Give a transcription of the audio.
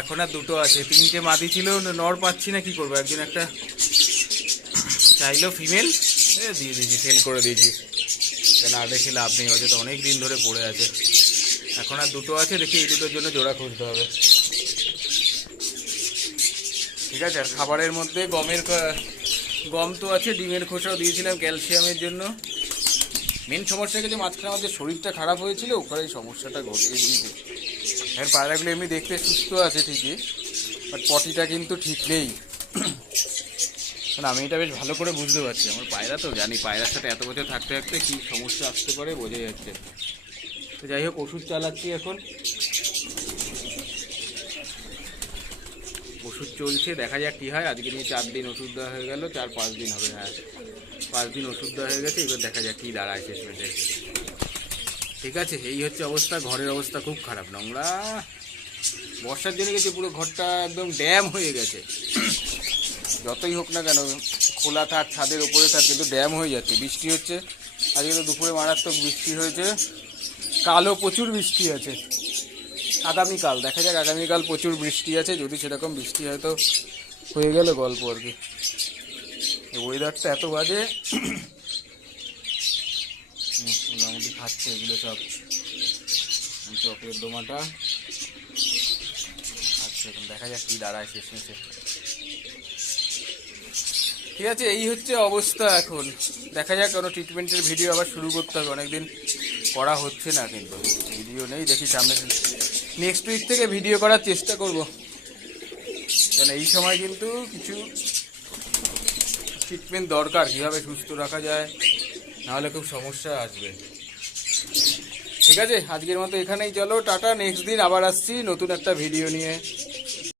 এখন আর দুটো আছে, তিনটে মাদি ছিল, নর পাচ্ছি না, কি করবো, একদিন একটা চাইলো ফিমেল, দিয়ে দিয়েছি, সেল করে দিয়েছি, না দেখি লাভ নেই, হয়তো তো অনেক দিন ধরে পড়ে আছে। এখন আর দুটো আছে, দেখি এই দুটোর জন্য জোড়া খুঁজতে হবে। ঠিক আছে, আর খাবারের মধ্যে গম তো আছে, ডিমের খোসাও দিয়েছিলাম ক্যালসিয়ামের জন্য। মেন সমস্যা হচ্ছে মাঝখানে আমাদের শরীরটা খারাপ হয়েছিল, ওখানে সমস্যাটা ঘটিয়ে দিয়েছে। আর পায়রাগুলো এমনি দেখতে সুস্থ আছে ঠিকই, বাট পটিটা কিন্তু ঠিক নেই। আমি এটা বেশ ভালো করে বুঝতে পারছি, আমার পায়রা তো জানি, পায়রার সাথে এত বছর থাকতে থাকতে কী সমস্যা আসতে পারে বোঝা যাচ্ছে। তো যাই হোক, ওষুধ চালাচ্ছি এখন, ওষুধ চলছে, দেখা যাক কী হয়। আজকে নিয়ে 4 দিন ওষুধ দেওয়া হয়ে গেল, 4-5 দিন হবে, হ্যাঁ 5 দিন ওষুধ দেওয়া হয়ে গেছে, এবার দেখা যাক কী দাঁড়ায় শেষমেশে। ঠিক আছে, এই হচ্ছে অবস্থা, ঘরের অবস্থা খুব খারাপ, নোংরা, বর্ষার জন্য গেছে, পুরো ঘরটা একদম ড্যাম হয়ে গেছে। যতই হোক না কেন, খোলা থাক, ছাদের ওপরে থাক, কিন্তু ড্যাম হয়ে যাচ্ছে, বৃষ্টি হচ্ছে। আজকে তো দুপুরে মারাত্মক বৃষ্টি হয়েছে, কালও প্রচুর বৃষ্টি আছে, আগামীকাল দেখা যাক, আগামীকাল প্রচুর বৃষ্টি আছে, যদি সেরকম বৃষ্টি হয়তো হয়ে গেল গল্প আর কি। ওয়েদারটা এত বাজে, মোটামুটি খাচ্ছে এগুলো সব, চকের দোমাটা খাচ্ছে, এখন দেখা যাক কী দাঁড়ায় শেষমেশে। ঠিক আছে, এই হচ্ছে অবস্থা এখন, দেখা যাক, কোনো ট্রিটমেন্টের ভিডিও আবার শুরু করতে হবে, অনেকদিন করা হচ্ছে না, কিন্তু ভিডিও নেই, দেখি সামনে নেক্সট উইক থেকে ভিডিও করার চেষ্টা করব, কারণ এই সময় কিন্তু কিছু ট্রিটমেন্ট দরকার, কীভাবে সুস্থ রাখা যায়, নাহলে খুব সমস্যা আসবে। ঠিক আছে, আজকের মতো এখানেই, চলো টাটা, নেক্সট দিন আবার আসছি নতুন একটা ভিডিও নিয়ে।